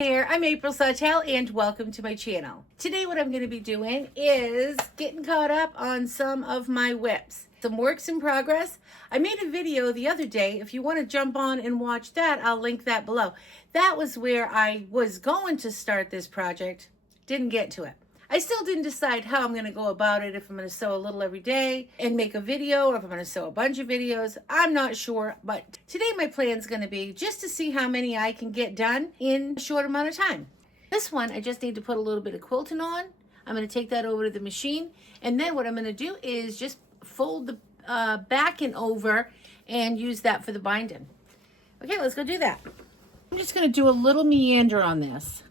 Here, I'm April Sawtelle and welcome to my channel. Today what I'm going to be doing is getting caught up on some of my WHIPS. Some works in progress. I made a video the other day. If you want to jump on and watch that, I'll link that below. That was where I was going to start this project. Didn't get to it. I still didn't decide how I'm going to go about it, if I'm going to sew a little every day and make a video, or if I'm going to sew a bunch of videos. I'm not sure, but today my plan is going to be just to see how many I can get done in a short amount of time. This one, I just need to put a little bit of quilting on. I'm going to take that over to the machine, and then what I'm going to do is just fold the back and over and use that for the binding. Okay, let's go do that. I'm just going to do a little meander on this.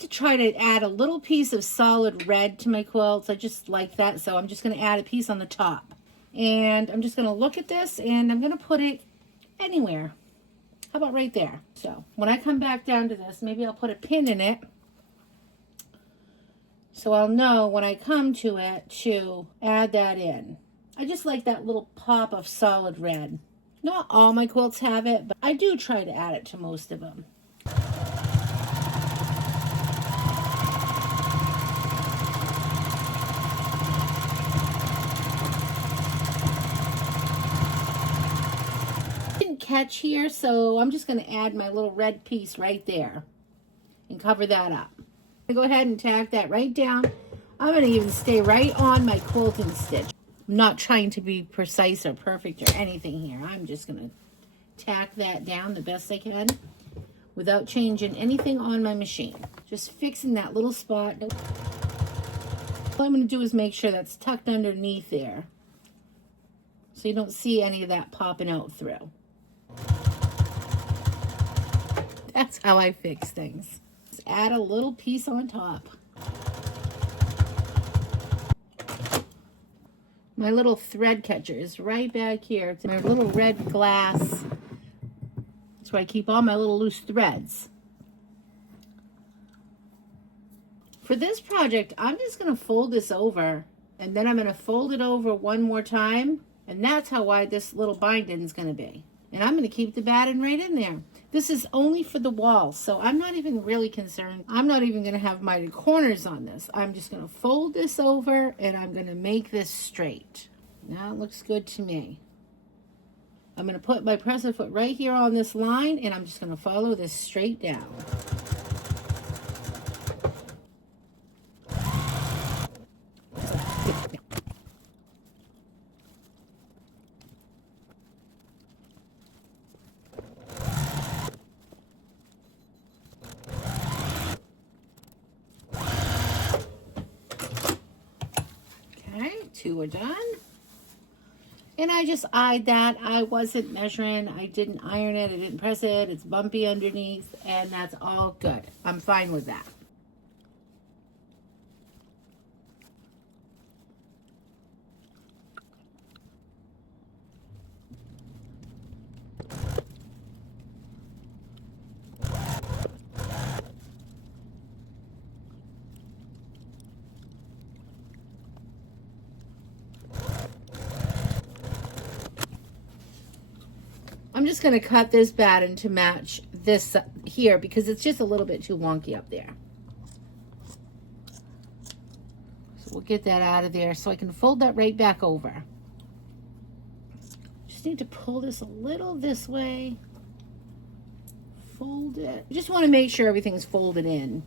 To try to add a little piece of solid red to my quilts. I just like that, so I'm just going to add a piece on the top, and I'm just going to look at this and I'm going to put it anywhere. How about right there? So when I come back down to this, maybe I'll put a pin in it so I'll know when I come to it to add that in. I just like that little pop of solid red. Not all my quilts have it, but I do try to add it to most of them. Catch here, so I'm just going to add my little red piece right there and cover that up. I'm going to go ahead and tack that right down. I'm going to even stay right on my quilting stitch. I'm not trying to be precise or perfect or anything here. I'm just going to tack that down the best I can without changing anything on my machine. Just fixing that little spot. All I'm going to do is make sure that's tucked underneath there so you don't see any of that popping out through. That's how I fix things. Just add a little piece on top. My little thread catcher is right back here. It's my little red glass. That's where I keep all my little loose threads. For this project, I'm just going to fold this over, and then I'm going to fold it over one more time, and that's how wide this little binding is going to be. And I'm going to keep the batting right in there. This is only for the wall, so I'm not even really concerned. I'm not even going to have my corners on this. I'm just going to fold this over, and I'm going to make this straight. Now it looks good to me. I'm going to put my presser foot right here on this line, and I'm just going to follow this straight down. Two are done, and I just eyed that. I wasn't measuring. I didn't iron it. I didn't press it. It's bumpy underneath, and that's all good. I'm fine with that. I'm just going to cut this batting to match this here because it's just a little bit too wonky up there. So we'll get that out of there so I can fold that right back over. Just need to pull this a little this way. Fold it. I just want to make sure everything's folded in.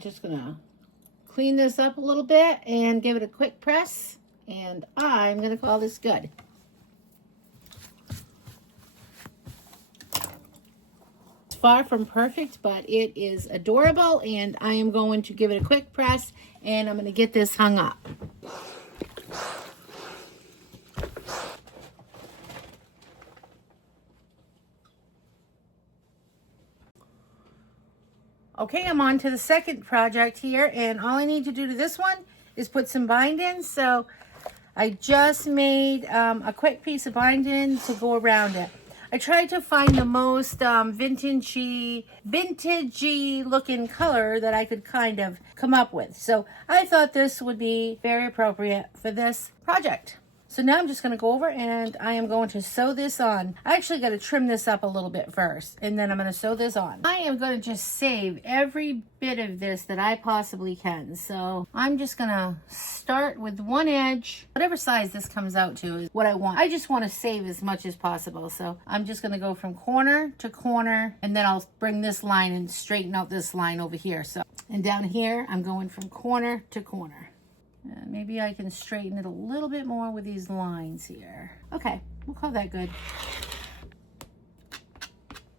Just gonna clean this up a little bit and give it a quick press, and I'm gonna call this good. far from perfect, but it is adorable, and I am going to give it a quick press, and I'm going to get this hung up. Okay, I'm on to the second project here, and all I need to do to this one is put some binding. So I just made a quick piece of binding to go around it. I tried to find the most vintagey looking color that I could kind of come up with. So I thought this would be very appropriate for this project. So now I'm just going to go over and I am going to sew this on. I actually got to trim this up a little bit first, and then I'm going to sew this on. I am going to just save every bit of this that I possibly can. So I'm just going to start with one edge. Whatever size this comes out to is what I want. I just want to save as much as possible. So I'm just going to go from corner to corner, and then I'll bring this line and straighten out this line over here. So, and down here, I'm going from corner to corner. Maybe I can straighten it a little bit more with these lines here. Okay, we'll call that good.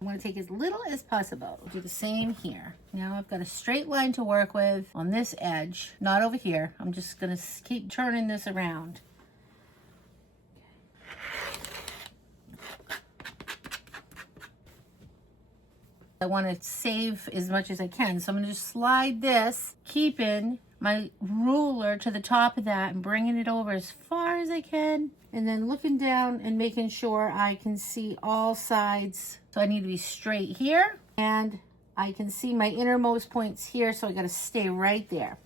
I'm going to take as little as possible. Do the same here. Now I've got a straight line to work with on this edge, not over here. I'm just going to keep turning this around. I want to save as much as I can, so I'm going to just slide this, keeping my ruler to the top of that and bringing it over as far as I can, and then looking down and making sure I can see all sides. So I need to be straight here, and I can see my innermost points here, so I got to stay right there.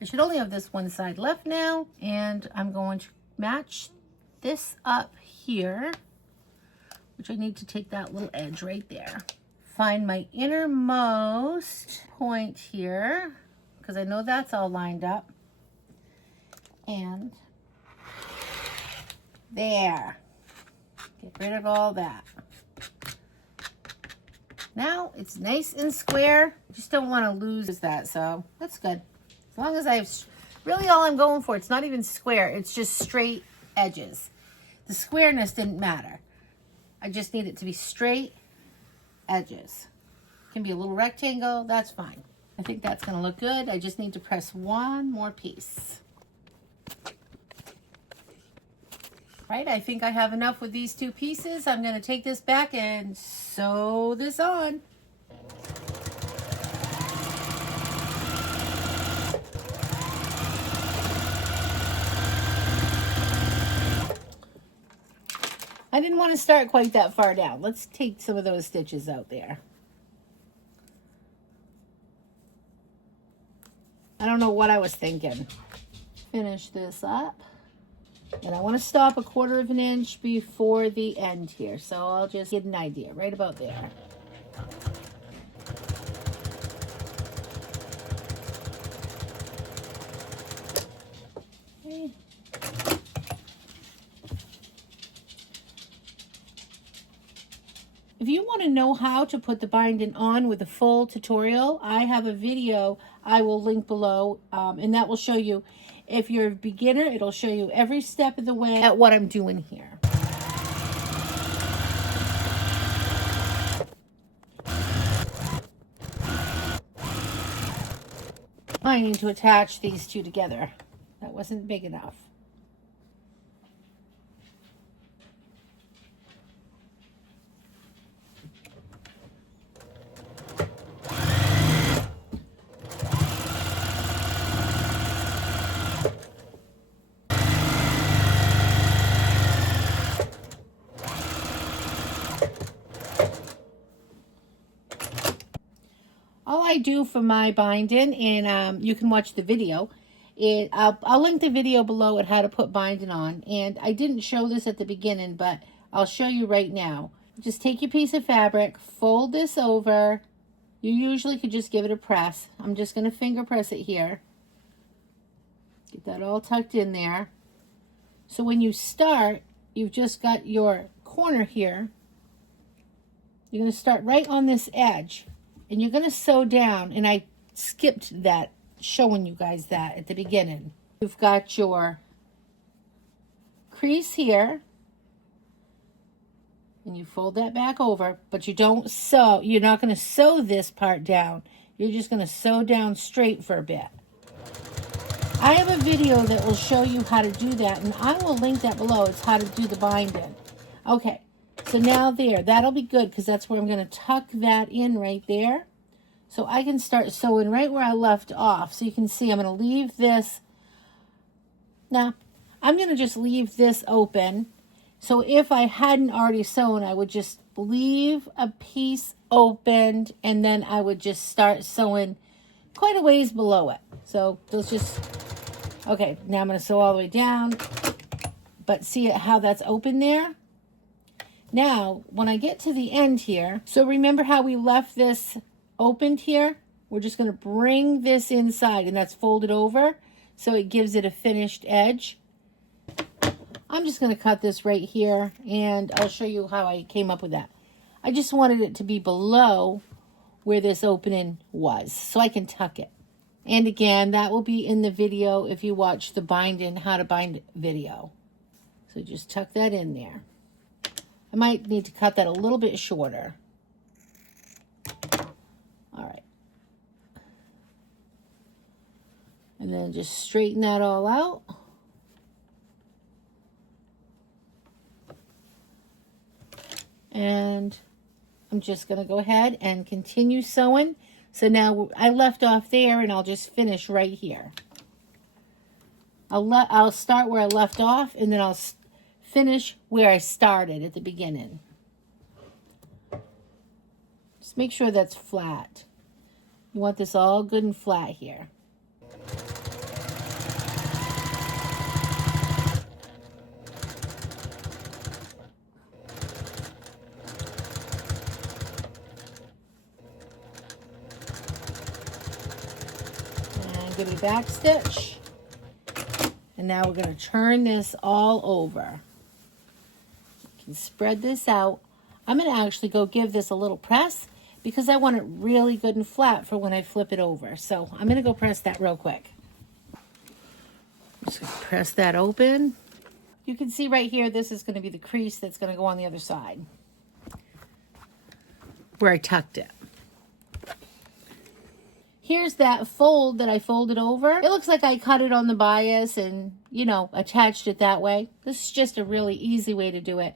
I should only have this one side left now, and I'm going to match this up here, which I need to take that little edge right there. Find my innermost point here, because I know that's all lined up. And there. Get rid of all that. Now it's nice and square. Just don't want to lose that, so that's good. As long as I've, really all I'm going for, it's not even square, it's just straight edges. The squareness didn't matter. I just need it to be straight edges. It can be a little rectangle, that's fine. I think that's going to look good. I just need to press one more piece. Right, I think I have enough with these two pieces. I'm going to take this back and sew this on. I didn't want to start quite that far down. Let's take some of those stitches out there. I don't know what I was thinking. Finish this up. And I want to stop 1/4 of an inch before the end here. So I'll just get an idea right about there. Okay. If you want to know how to put the binding on with a full tutorial, I have a video I will link below, and that will show you. If you're a beginner, it'll show you every step of the way at what I'm doing here. I need to attach these two together. That wasn't big enough. All I do for my binding, and you can watch the video, I'll link the video below at how to put binding on. And I didn't show this at the beginning, but I'll show you right now. Just take your piece of fabric, fold this over. You usually could just give it a press. I'm just going to finger press it here. Get that all tucked in there. So when you start, you've just got your corner here. You're going to start right on this edge. And you're going to sew down, and I skipped that, showing you guys that at the beginning. You've got your crease here. And you fold that back over, but you don't sew. You're not going to sew this part down. You're just going to sew down straight for a bit. I have a video that will show you how to do that, and I will link that below. It's how to do the binding. Okay, so now there, that'll be good because that's where I'm going to tuck that in right there. So I can start sewing right where I left off. So you can see I'm going to leave this. Now, I'm going to just leave this open. So if I hadn't already sewn, I would just leave a piece opened, and then I would just start sewing quite a ways below it. So those just, okay, now I'm going to sew all the way down, but see how that's open there? Now, when I get to the end here, so remember how we left this opened here? We're just going to bring this inside, and that's folded over, so it gives it a finished edge. I'm just going to cut this right here, and I'll show you how I came up with that. I just wanted it to be below where this opening was, so I can tuck it. And again, that will be in the video if you watch the binding, how to bind video. So just tuck that in there. I might need to cut that a little bit shorter. All right. And then just straighten that all out. And I'm just going to go ahead and continue sewing. So now I left off there, and I'll just finish right here. I'll start where I left off, and then I'll finish where I started at the beginning. Just make sure that's flat. You want this all good and flat here. Give it a back stitch, and now we're going to turn this all over. You can spread this out. I'm going to actually go give this a little press because I want it really good and flat for when I flip it over. So I'm going to go press that real quick. Just going to press that open. You can see right here, this is going to be the crease that's going to go on the other side where I tucked it. Here's that fold that I folded over. It looks like I cut it on the bias and, you know, attached it that way. This is just a really easy way to do it.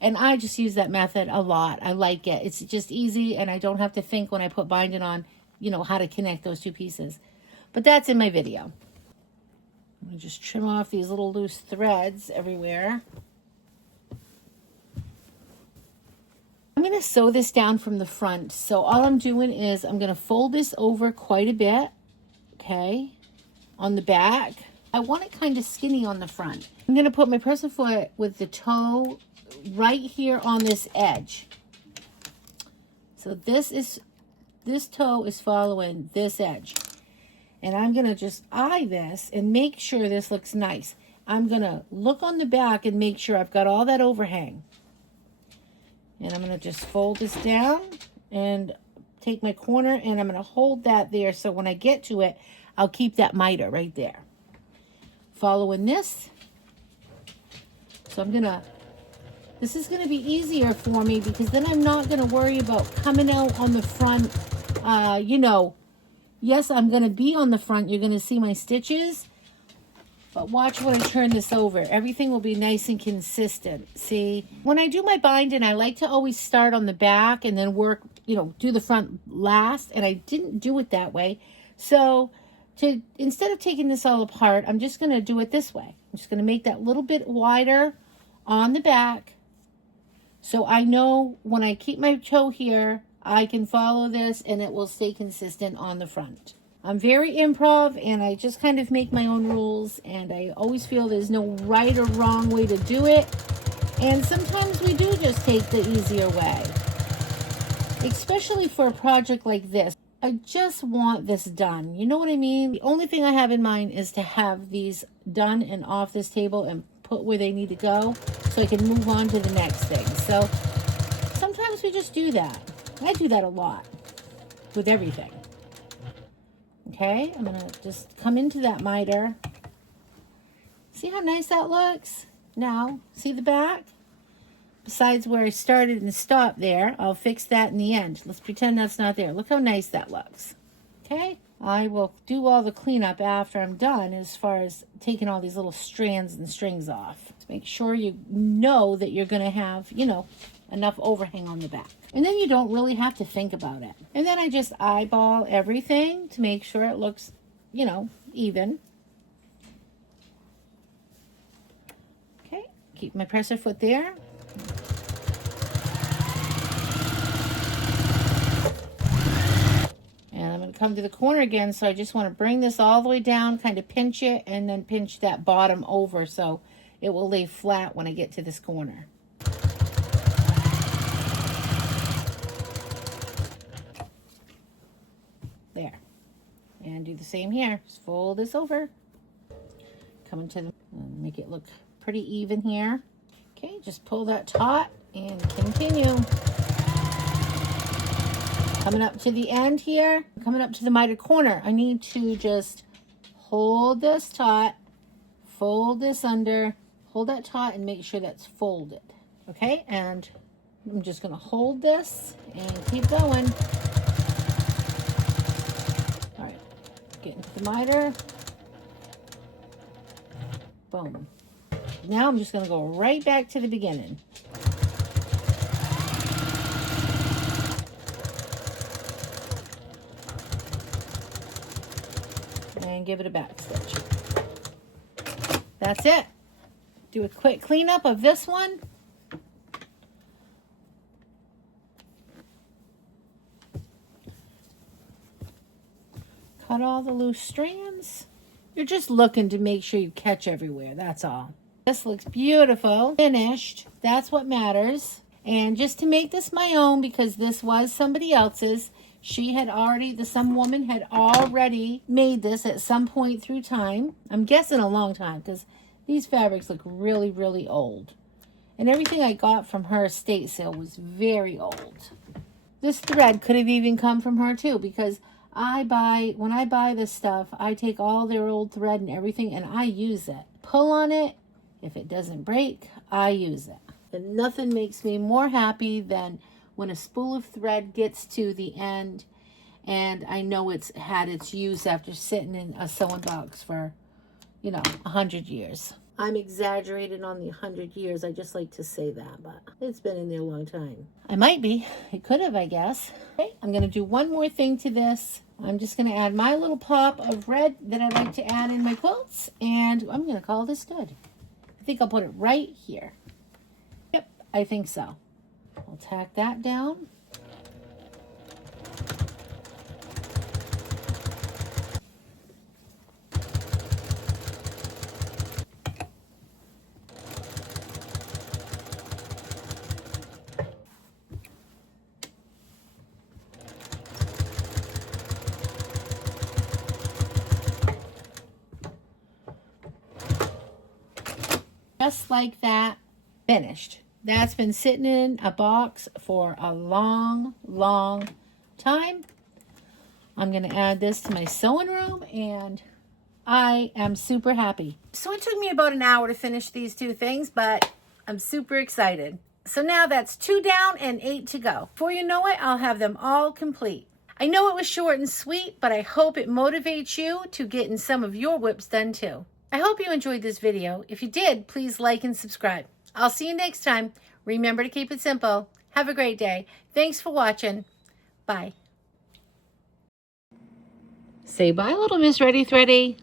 And I just use that method a lot. I like it. It's just easy, and I don't have to think when I put binding on, you know, how to connect those two pieces. But that's in my video. I'm going to just trim off these little loose threads everywhere. I'm going to sew this down from the front. So all I'm doing is I'm going to fold this over quite a bit, okay, on the back. I want it kind of skinny on the front. I'm going to put my presser foot with the toe right here on this edge. So this toe is following this edge. And I'm going to just eye this and make sure this looks nice. I'm going to look on the back and make sure I've got all that overhang. And I'm going to just fold this down and take my corner, and I'm going to hold that there so when I get to it, I'll keep that miter right there. Following this. So I'm going to, this is going to be easier for me because then I'm not going to worry about coming out on the front. You know, yes, I'm going to be on the front. You're going to see my stitches. But watch when I turn this over. Everything will be nice and consistent. See, when I do my binding, I like to always start on the back and then work, you know, do the front last. And I didn't do it that way. So instead of taking this all apart, I'm just going to do it this way. I'm just going to make that little bit wider on the back. So I know when I keep my toe here, I can follow this and it will stay consistent on the front. I'm very improv, and I just kind of make my own rules, and I always feel there's no right or wrong way to do it, and sometimes we do just take the easier way, especially for a project like this. I just want this done. You know what I mean? The only thing I have in mind is to have these done and off this table and put where they need to go so I can move on to the next thing. So sometimes we just do that. I do that a lot with everything. Okay, I'm going to just come into that miter. See how nice that looks? Now, see the back? Besides where I started and stopped there, I'll fix that in the end. Let's pretend that's not there. Look how nice that looks. Okay? I will do all the cleanup after I'm done as far as taking all these little strands and strings off. So make sure you know that you're going to have, you know, enough overhang on the back. And then you don't really have to think about it. And then I just eyeball everything to make sure it looks, you know, even. Okay, keep my presser foot there. And I'm going to come to the corner again, so I just want to bring this all the way down, kind of pinch it, and then pinch that bottom over so it will lay flat when I get to this corner. There. And do the same here. Just fold this over. Come into the, make it look pretty even here. Okay, just pull that taut and continue. Coming up to the end here, coming up to the mitered corner, I need to just hold this taut, fold this under, hold that taut and make sure that's folded. Okay, and I'm just going to hold this and keep going. All right, get into the miter. Boom. Now I'm just going to go right back to the beginning. And give it a back stitch. That's it. Do a quick cleanup of this one. Cut all the loose strands. You're just looking to make sure you catch everywhere, that's all. This looks beautiful. Finished. That's what matters. And just to make this my own, because this was somebody else's, some woman had already made this at some point through time. I'm guessing a long time, because these fabrics look really, really old. And everything I got from her estate sale was very old. This thread could have even come from her too, because when I buy this stuff, I take all their old thread and everything and I use it. Pull on it. If it doesn't break, I use it. And nothing makes me more happy than when a spool of thread gets to the end and I know it's had its use after sitting in a sewing box for, 100 years. I'm exaggerating on the 100 years. I just like to say that, but it's been in there a long time. I might be. It could have, I guess. Okay, I'm going to do one more thing to this. I'm just going to add my little pop of red that I like to add in my quilts, and I'm going to call this good. I think I'll put it right here. Yep, I think so. I'll tack that down. Just like that, finished. That's been sitting in a box for a long, long time. I'm going to add this to my sewing room and I am super happy. So it took me about an hour to finish these two things, but I'm super excited. So now that's 2 down and 8 to go. Before you know it, I'll have them all complete. I know it was short and sweet, but I hope it motivates you to getting some of your WHIPS done too. I hope you enjoyed this video. If you did, please like and subscribe. I'll see you next time. Remember to keep it simple. Have a great day. Thanks for watching. Bye. Say bye, little Miss Reddy Thready.